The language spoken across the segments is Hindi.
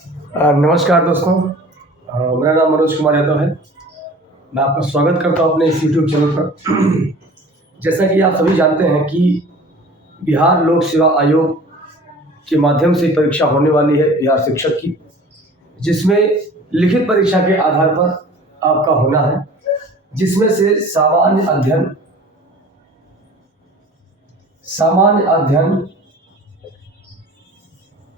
नमस्कार दोस्तों। मेरा नाम मनोज कुमार यादव है। मैं आपका स्वागत करता हूँ अपने इस यूट्यूब चैनल पर। जैसा कि आप सभी जानते हैं कि बिहार लोक सेवा आयोग के माध्यम से परीक्षा होने वाली है बिहार शिक्षक की, जिसमें लिखित परीक्षा के आधार पर आपका होना है, जिसमें से सामान्य अध्ययन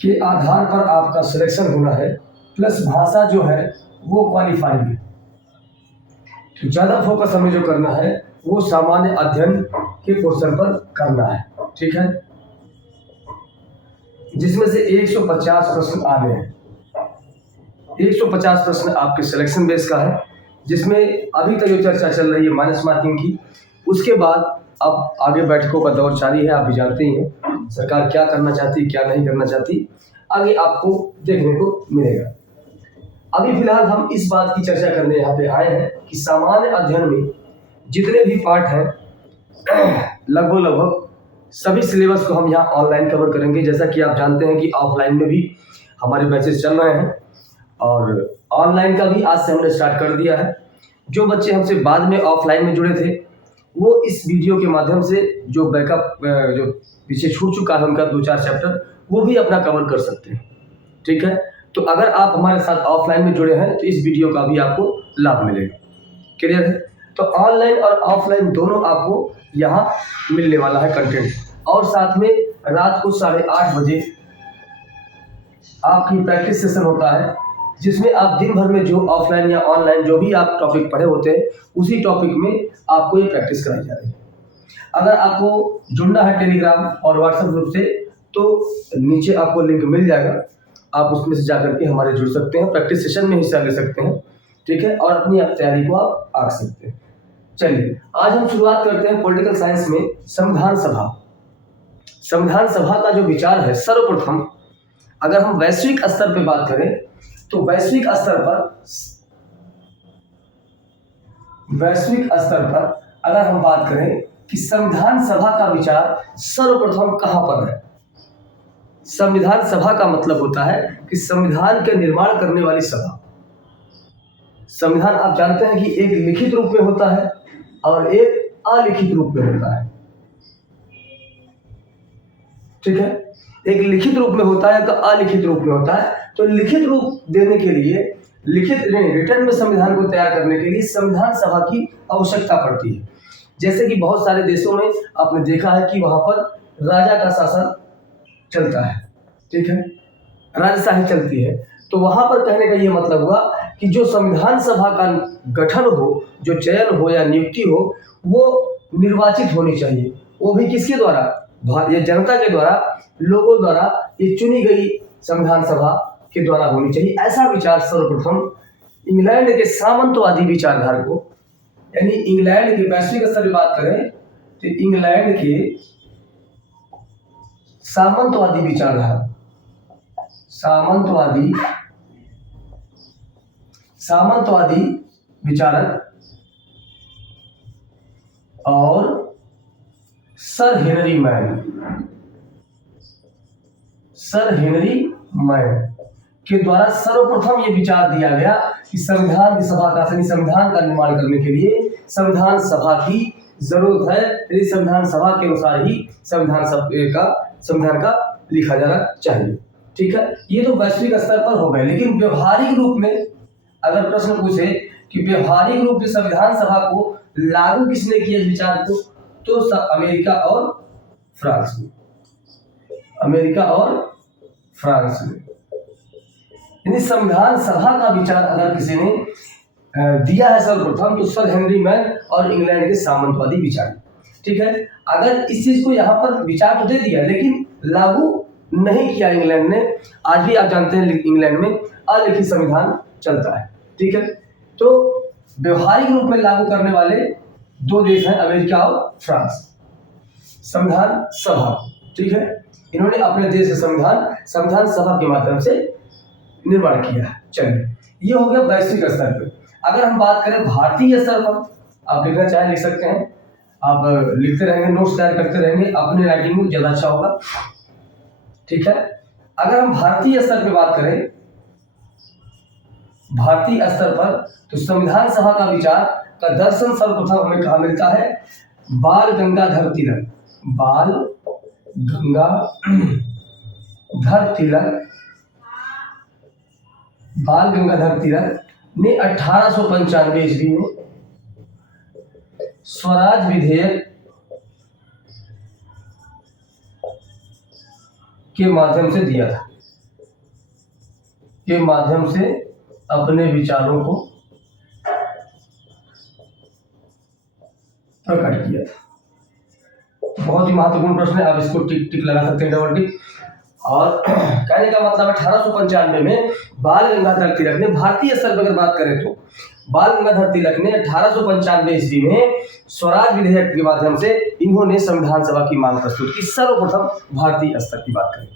के आधार पर आपका सिलेक्शन होना है, प्लस भाषा जो है वो क्वालिफाइंग है। तो ज़्यादा फोकस हमें जो करना है वो सामान्य अध्ययन के पोर्शन पर करना है, ठीक है, जिसमें से 150 प्रश्न आने हैं। 150 प्रश्न आपके सिलेक्शन बेस का है, जिसमें अभी तक जो चर्चा चल रही है माइनस मार्किंग की, उसके बाद अब आगे बैठकों का दौर जारी है। आप भी जानते ही हैं सरकार क्या करना चाहती है, क्या नहीं करना चाहती, आगे आपको देखने को मिलेगा। अभी फिलहाल हम इस बात की चर्चा करने यहाँ पे आए हैं कि सामान्य अध्ययन में जितने भी पार्ट हैं लगभग सभी सिलेबस को हम यहाँ ऑनलाइन कवर करेंगे। जैसा कि आप जानते हैं कि ऑफलाइन में भी हमारे बैचेस चल रहे हैं और ऑनलाइन का भी आज से हमने स्टार्ट कर दिया है। जो बच्चे हमसे बाद में ऑफलाइन में जुड़े थे वो इस वीडियो के माध्यम से जो बैकअप जो पीछे छूट चुका है उनका 2-4 चैप्टर वो भी अपना कवर कर सकते हैं, ठीक है। तो अगर आप हमारे साथ ऑफलाइन में जुड़े हैं तो इस वीडियो का भी आपको लाभ मिलेगा। क्लियर है? तो ऑनलाइन और ऑफलाइन दोनों आपको यहाँ मिलने वाला है कंटेंट। और साथ में रात को 8:30 बजे आपकी प्रैक्टिस सेशन होता है, जिसमें आप दिन भर में जो ऑफलाइन या ऑनलाइन जो भी आप टॉपिक पढ़े होते हैं उसी टॉपिक में आपको ये प्रैक्टिस कराई जा रही है। अगर आपको जुड़ना है टेलीग्राम और व्हाट्सएप ग्रुप से तो नीचे आपको लिंक मिल जाएगा, आप उसमें से जाकर के हमारे जुड़ सकते हैं, प्रैक्टिस सेशन में हिस्सा ले सकते हैं, ठीक है, और अपनी तैयारी को आप आंक सकते हैं। चलिए आज हम शुरुआत करते हैं पॉलिटिकल साइंस में संविधान सभा। संविधान सभा का जो विचार है, सर्वप्रथम अगर हम वैश्विक स्तर पर बात करें तो वैश्विक स्तर पर अगर हम बात करें कि संविधान सभा का विचार सर्वप्रथम कहां पर है। संविधान सभा का मतलब होता है कि संविधान के निर्माण करने वाली सभा। संविधान आप जानते हैं कि एक लिखित रूप में होता है और एक अलिखित रूप में होता है, ठीक है। एक लिखित रूप में होता है तो अलिखित रूप में होता है। तो लिखित रूप देने के लिए रिटर्न में संविधान को तैयार करने के लिए संविधान सभा की आवश्यकता पड़ती है। जैसे कि बहुत सारे देशों में आपने देखा है कि वहां पर राजा का शासन चलता है, ठीक है, राजशाही चलती है। तो वहां पर कहने का ये मतलब हुआ कि जो संविधान सभा का गठन हो, जो चयन हो या नियुक्ति हो, वो निर्वाचित होनी चाहिए। वो भी किसके द्वारा? ये जनता के द्वारा, लोगों द्वारा ये चुनी गई संविधान सभा के द्वारा होनी चाहिए। ऐसा विचार सर्वप्रथम इंग्लैंड के सामंतवादी विचारधारकों, यानी इंग्लैंड के वैश्विक स्तर पर बात करें तो इंग्लैंड के सामंतवादी विचारधारा, सामंतवादी विचारक और सर हेनरी मैन के द्वारा सर्वप्रथम ये विचार दिया गया कि संविधान का निर्माण करने के लिए संविधान सभा की जरूरत है। यदि संविधान सभा के अनुसार ही संविधान का लिखा जाना चाहिए, ठीक है। ये तो वैश्विक स्तर पर हो गए, लेकिन व्यवहारिक रूप में अगर प्रश्न पूछे कि व्यवहारिक रूप में संविधान सभा को लागू किसने किया इस विचार को, तो अमेरिका और फ्रांस में। यानी संविधान सभा का विचार अगर किसी ने दिया है सर्वप्रथम तो सर हेनरी मैन और इंग्लैंड के सामंतवादी विचार, ठीक है। अगर इस चीज को यहाँ पर विचार तो दे दिया लेकिन लागू नहीं किया इंग्लैंड ने। आज भी आप जानते हैं इंग्लैंड में अलिखित संविधान चलता है, ठीक है। तो व्यवहारिक रूप में लागू करने वाले 2 देश हैं, अमेरिका और फ्रांस। संविधान सभा, ठीक है, इन्होंने अपने देश का संविधान सभा के माध्यम से निर्माण किया है। चलिए ये हो गया वैश्विक स्तर पे। अगर हम बात करें भारतीय स्तर पर, आप लिखना चाहे लिख सकते हैं, आप लिखते रहेंगे, नोट्स तैयार करते रहेंगे, अपने राइटिंग में ज्यादा अच्छा होगा, ठीक है। अगर हम भारतीय स्तर पे बात करें भारतीय स्तर पर, तो संविधान सभा का विचार का दर्शन सर्वप्रथम हमें कहाँ मिलता है? बाल गंगाधर तिलक, बाल गंगाधर तिलक, बाल गंगाधर तिलक ने 1895 ईस्वी में स्वराज विधेयक के माध्यम से दिया था, के माध्यम से अपने विचारों को प्रकट किया था। बहुत ही महत्वपूर्ण प्रश्न है, आप इसको टिक टिक लगा सकते हैं, डबल टिक। और कहने का मतलब 1895 में बाल गंगाधर तिलक ने, भारतीय स्तर पर अगर बात करें तो बाल गंगाधर तिलक ने 1895 ईस्वी में स्वराज विधेयक के माध्यम से इन्होंने संविधान सभा की मांग प्रस्तुत की, सर्वप्रथम भारतीय स्तर की बात करें,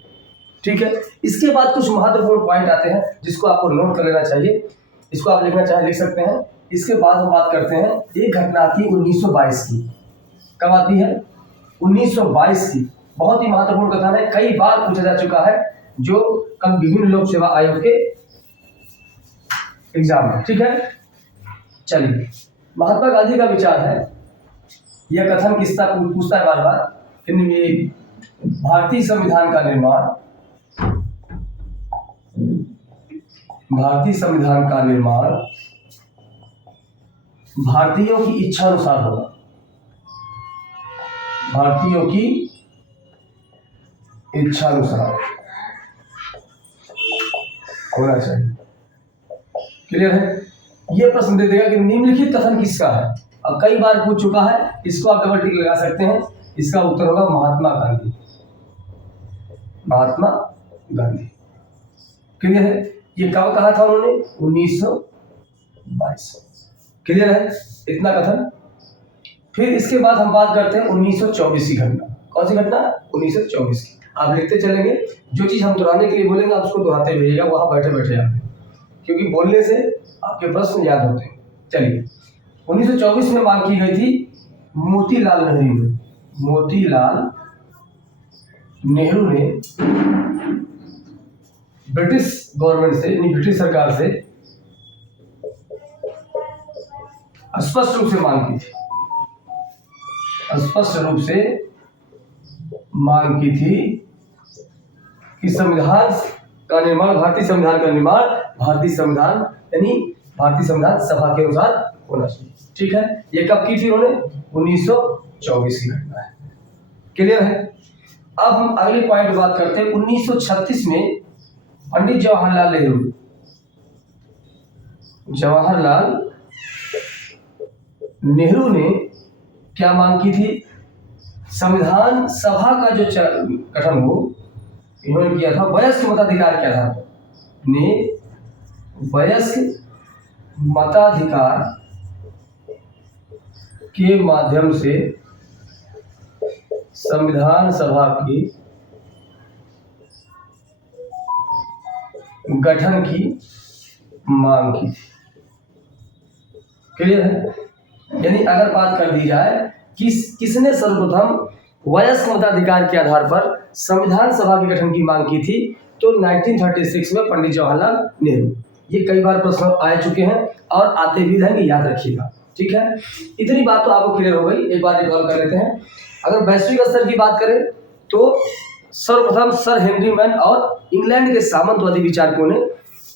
ठीक है। इसके बाद कुछ महत्वपूर्ण पॉइंट आते हैं जिसको आपको नोट कर लेना चाहिए, इसको आप लिखना चाहे लिख सकते हैं। इसके बाद हम बात करते हैं, एक घटना आती है 1922 की। कब आती है? 1922 की। बहुत ही महत्वपूर्ण कथन है, कई बार पूछा जा चुका है, जो कल विभिन्न लोक सेवा आयोग के एग्जाम में, ठीक है। चलिए, महात्मा गांधी का विचार है, यह कथन किसका पूछता है बार बार कि भारतीय संविधान का निर्माण, भारतीय संविधान का निर्माण भारतीयों की इच्छा अनुसार होगा, भारतीयों की इच्छा अनुसार होना चाहिए। क्लियर है? यह प्रश्न दे देगा कि निम्नलिखित कथन किसका है। अब कई बार पूछ चुका है, इसको आप डबल टिक लगा सकते हैं। इसका उत्तर होगा महात्मा गांधी, महात्मा गांधी। क्लियर है? ये कब कहा था उन्होंने? 1922। क्लियर है इतना कथन? फिर इसके बाद हम बात करते हैं 1924 की घटना। कौन सी घटना? 1924 की। आप लिखते चलेंगे, जो चीज हम दोहराने के लिए बोलेंगे आप उसको दोहराते रहिएगा वहां बैठे बैठे आप, क्योंकि बोलने से आपके प्रश्न याद होते हैं। चलिए, 1924 में मांग की गई थी मोतीलाल नेहरू ने, मोतीलाल नेहरू ने ब्रिटिश गवर्नमेंट से, यानी ब्रिटिश सरकार से स्पष्ट रूप से मांग की थी, स्पष्ट रूप से मांग की थी कि संविधान का निर्माण, भारतीय संविधान का निर्माण भारतीय संविधान यानी भारतीय संविधान सभा के अनुसार होना चाहिए। ठीक है, ये कब की थी उन्होंने? 1924 की घटना है। क्लियर है? अब हम अगले पॉइंट पर बात करते हैं। 1936 में पंडित जवाहरलाल नेहरू, जवाहरलाल नेहरू ने क्या मांग की थी? संविधान सभा का जो गठन हो, इन्होंने किया था वयस्क मताधिकार के आधार पर, ने वयस्क मताधिकार के माध्यम से संविधान सभा के गठन की मांग की थी। क्लियर है? यानी अगर बात कर दी जाए किसने सर्वप्रथम वयस्क मताधिकार के आधार पर संविधान सभा के गठन की मांग की थी, तो 1936 में पंडित जवाहरलाल नेहरू। ये कई बार प्रश्न आ चुके हैं और आते भी रहेंगे, याद रखिएगा। ठीक है, इतनी बात तो आपको क्लियर हो गई। एक बार रिकॉल कर लेते हैं। अगर वैश्विक स्तर की बात करें तो सर्वप्रथम सर हेनरी मैन और इंग्लैंड के सामंतवादी विचारकों ने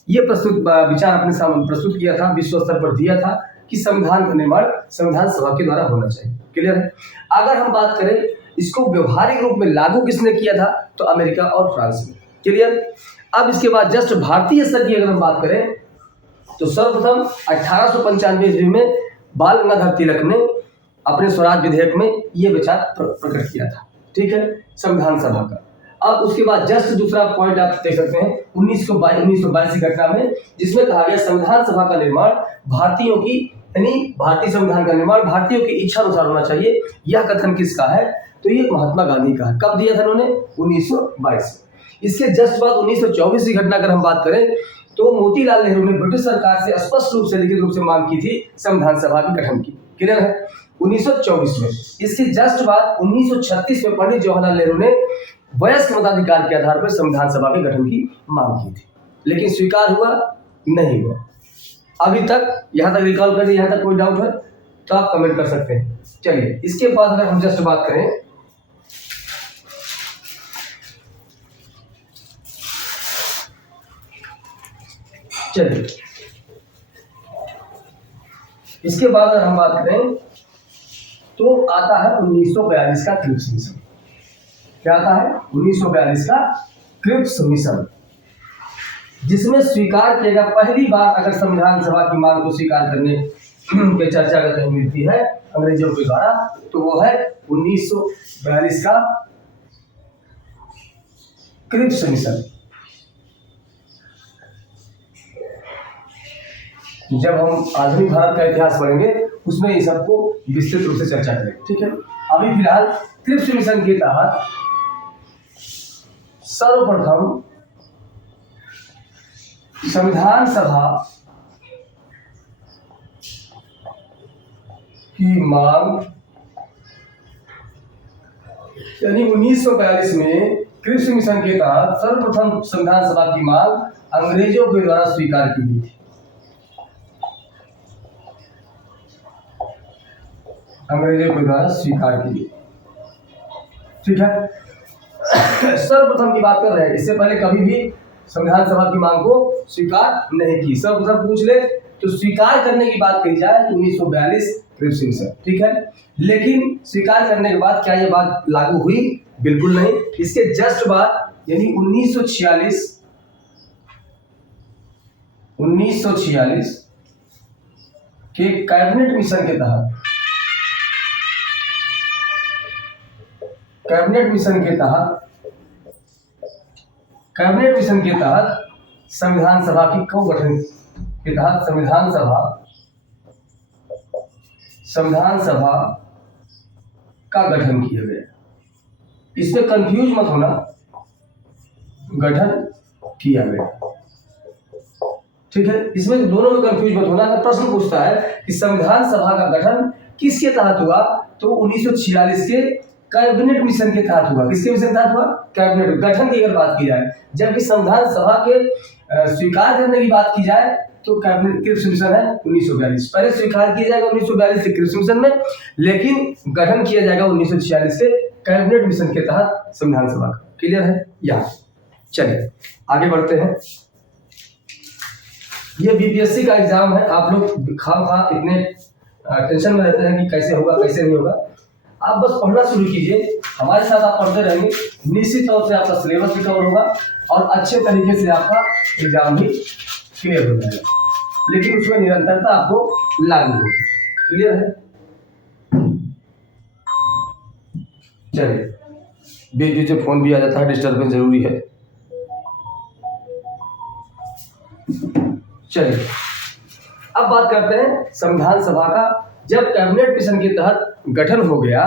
यह विचार अपने सामने प्रस्तुत किया था, विश्व स्तर पर दिया था कि संविधान का निर्माण संविधान सभा के द्वारा होना चाहिए। क्लियर है? अगर हम बात करें इसको व्यवहारिक रूप में लागू किसने किया था, तो अमेरिका और फ्रांस ने। क्लियर? अब इसके बाद जस्ट भारतीय स्तर की अगर हम बात करें तो सर्वप्रथम 1895 ईस्वी में बाल गंगाधर तिलक ने अपने स्वराज विधेयक में यह विचार प्रकट किया था। ठीक है, संविधान सभा का। अब उसके बाद जस्ट दूसरा पॉइंट आप देख सकते हैं 1922 की घटना में, जिसमें कहा गया संविधान सभा का निर्माण भारतीयों की, यानी भारतीय संविधान का निर्माण भारतीयों की इच्छा अनुसार होना चाहिए। यह कथन किसका है? तो ये महात्मा गांधी का है। कब दिया था उन्होंने? 1922। इसके जस्ट बाद 1924 की घटना अगर हम बात करें तो मोतीलाल नेहरू ने ब्रिटिश सरकार से स्पष्ट रूप से लिखित रूप से मांग की थी संविधान सभा के गठन की। क्लियर है? 1924 में। इसके जस्ट बाद 1936 में पंडित जवाहरलाल नेहरू ने वयस्क मताधिकार के आधार पर संविधान सभा के गठन की मांग की थी, लेकिन स्वीकार हुआ नहीं हुआ। अभी तक यहाँ तक रिकॉल करिए, यहाँ तक कोई डाउट है तो आप कमेंट कर सकते हैं। चलिए इसके बाद अगर हम जस्ट बात करें, चलिए इसके बाद अगर हम बात करें तो आता है 1942 का क्रिप्स मिशन। क्या आता है? 1942 का क्रिप्स मिशन, जिसमें स्वीकार किया गया पहली बार अगर संविधान सभा की मांग को स्वीकार करने की चर्चा अगर कहीं मिलती है अंग्रेजों के द्वारा, तो वो है 1942 का क्रिप्स मिशन। जब हम आधुनिक भारत का इतिहास पढ़ेंगे उसमें ये सबको विस्तृत रूप से चर्चा करेंगे, ठीक है। अभी फिलहाल क्रिप्स मिशन के तहत सर्वप्रथम संविधान सभा की मांग, यानी 1942 में क्रिप्स मिशन के तहत सर्वप्रथम संविधान सभा की मांग अंग्रेजों के द्वारा स्वीकार की गई थी। अंग्रेजों के द्वारा स्वीकार की गई, ठीक है। सर्वप्रथम की बात कर रहे हैं, इससे पहले कभी भी संविधान सभा की मांग को स्वीकार नहीं की। सर्वप्रथम पूछ ले तो स्वीकार करने की बात कही जाए तो 1942 क्रिप्स मिशन, ठीक है। लेकिन स्वीकार करने के बाद क्या ये बात लागू हुई? बिल्कुल नहीं। इसके जस्ट बाद यानी 1946 के कैबिनेट मिशन के तहत कैबिनेट मिशन के तहत संविधान सभा की को गठन के तहत संविधान सभा का गठन किया गया। इसमें कंफ्यूज मत होना, गठन किया गया, ठीक है। इसमें दोनों में कंफ्यूज मत होना। अगर प्रश्न पूछता है कि संविधान सभा का गठन किसके तहत हुआ, तो 1946 के कैबिनेट मिशन के तहत हुआ। किसके मिशन के तहत हुआ? कैबिनेट गठन की अगर बात की जाए, जबकि संविधान सभा के स्वीकार करने की बात की जाए तो कैबिनेट क्रिप्स मिशन है 1942। पहले स्वीकार किया जाएगा 1942 के क्रिप्स मिशन में, लेकिन गठन किया जाएगा 1946 के कैबिनेट मिशन के तहत संविधान सभा का। क्लियर है? यहाँ चलिए आगे बढ़ते हैं। ये बीपीएससी का एग्जाम है। आप लोग खाम इतने टेंशन में रहते हैं कि कैसे होगा कैसे नहीं होगा। आप बस पढ़ना शुरू कीजिए, हमारे साथ आप पढ़ते रहेंगे, निश्चित तौर से आपका सिलेबस भी कवर होगा और अच्छे तरीके से आपका एग्जाम भी क्लियर हो जाएगा। लेकिन उसमें निरंतरता आपको लागू होगी। क्लियर है? चलिए, बीच बीच में फोन भी आ जाता है, डिस्टर्बेंस जरूरी है। चलिए अब बात करते हैं संविधान सभा का। जब कैबिनेट मिशन के तहत गठन हो गया,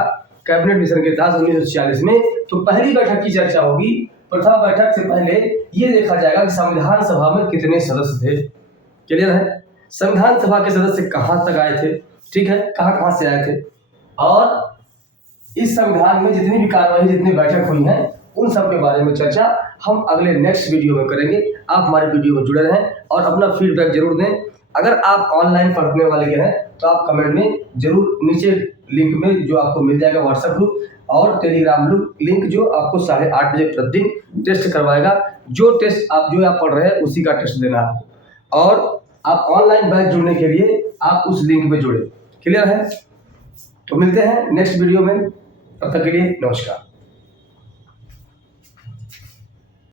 कैबिनेट मिशन के तहत 1946 में, तो पहली बैठक की चर्चा होगी। प्रथम बैठक से पहले ये देखा जाएगा कि संविधान सभा में कितने सदस्य थे। क्लियर है? संविधान सभा के सदस्य कहाँ तक आए थे, ठीक है, कहाँ से आए थे, और इस संविधान में जितनी भी कार्रवाई, जितनी बैठक हुई हैं, उन सब के बारे में चर्चा हम अगले नेक्स्ट वीडियो में करेंगे। आप हमारे वीडियो में जुड़े रहें और अपना फीडबैक जरूर दें। अगर आप ऑनलाइन पढ़ने वाले के हैं तो आप कमेंट में जरूर नीचे लिंक में जो आपको मिल जाएगा व्हाट्सएप ग्रुप और टेलीग्राम लिंक, जो आपको 8:30 बजे प्रतिदिन टेस्ट करवाएगा। जो आप पढ़ रहे हैं उसी का टेस्ट देना आपको, और आप ऑनलाइन बैच जुड़ने के लिए आप उस लिंक में जुड़े। क्लियर है? तो मिलते हैं नेक्स्ट वीडियो में, तब तक के लिए नमस्कार।